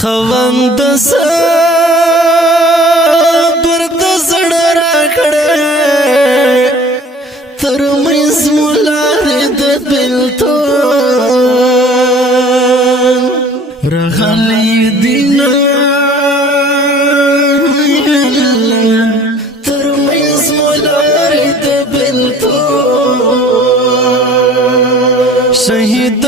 خوند صبر د زړه راکړې تر مېز مولارې د بېلتون راغلی دینه تر مېز مولارې د بېلتون شهید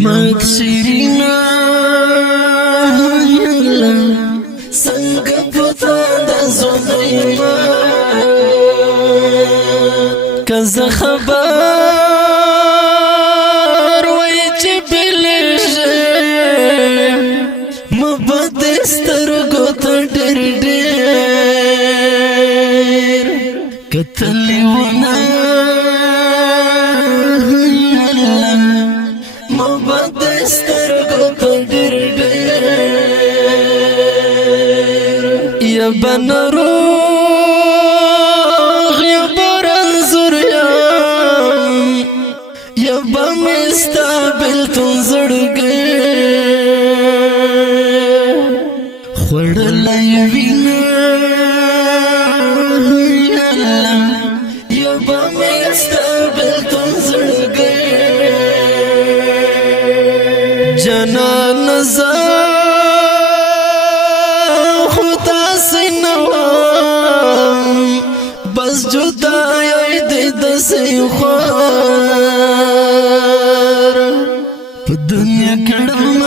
یمک شیرینا څنګه پتا د زویما کزه خبر وای چې بلشه مبد سترګو ته ډېر ډېر کتلې ونه بنروغ یا برنزور یا بمستابل تنزرگی خوڑلی وینا یا بمستابل تنزرگی جنان نظر بس جدائی دی دسی خوار پا دنیا کڑم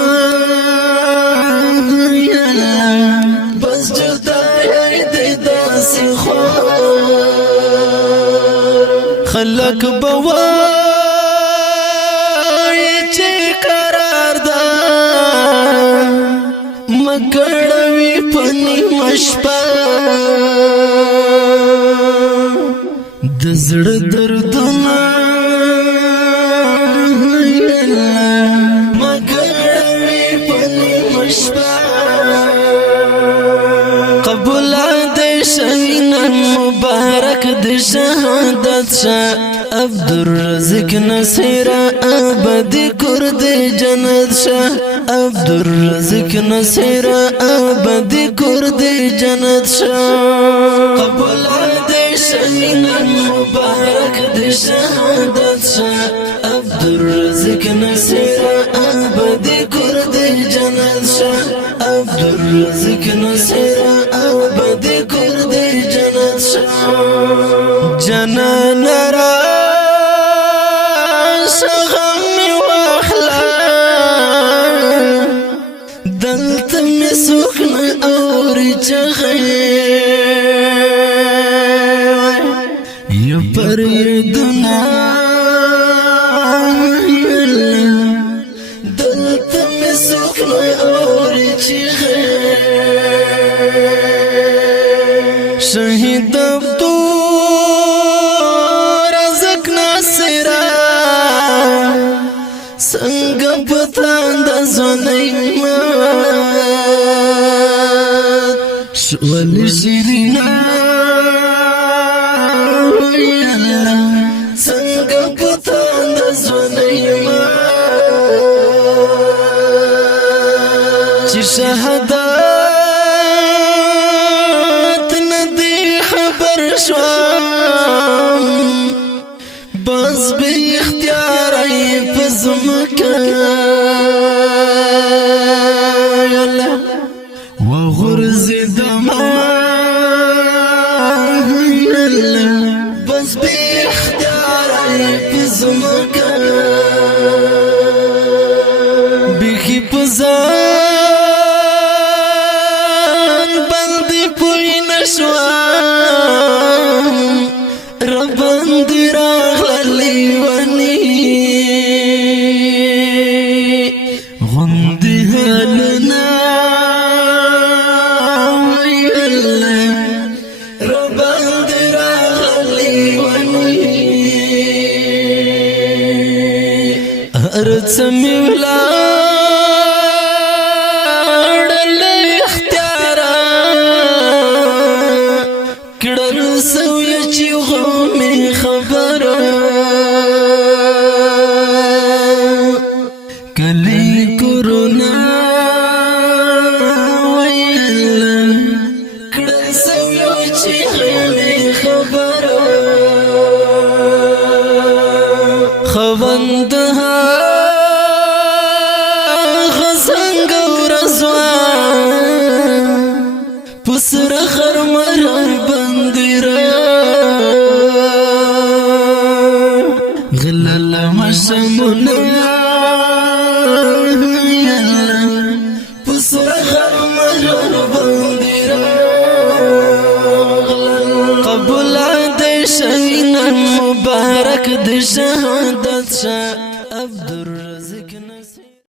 بس جدائی دی دسی خوار خلق بوائی چی قرار دا مکڑوی پنی مشپار د زړه دردونه مګړوي په نیمه شپه قبول دې شي نن مبارک دې شهادت شه عبدالرزاق نصیر ابدي کور دې جنت شه عبدالرزاق نصیر ابدي کور دې جنت شه قبول شهینا مبارک دی شهادت شه عبدالرزاق نصیر ابدی کور دی جنت شه عبدالرزاق نصیر ابدی کور دی جنت شه جنان را شغم واخلا دلته می سخن اوري چغې پر دنا دلته می سخن اوري چغې شهید عبدالرزاق ناصر څنګه پتا د زنیما شول شیرینا څنګه پتا د زنیما چې شهادت ندی خبر شوم بس به اختیار ای پزمکه یلا وغرز دما بس به اختیار ای پزمکه بخی پزان بندی پوی نشوام ربند راغلی ونی غندی هلنا ربند راغلی ونی ارڅ میولا پسر خرمر بندرا غلل مشمنا پسر خرمر بندرا قبول د شین مبارک د شهادت شه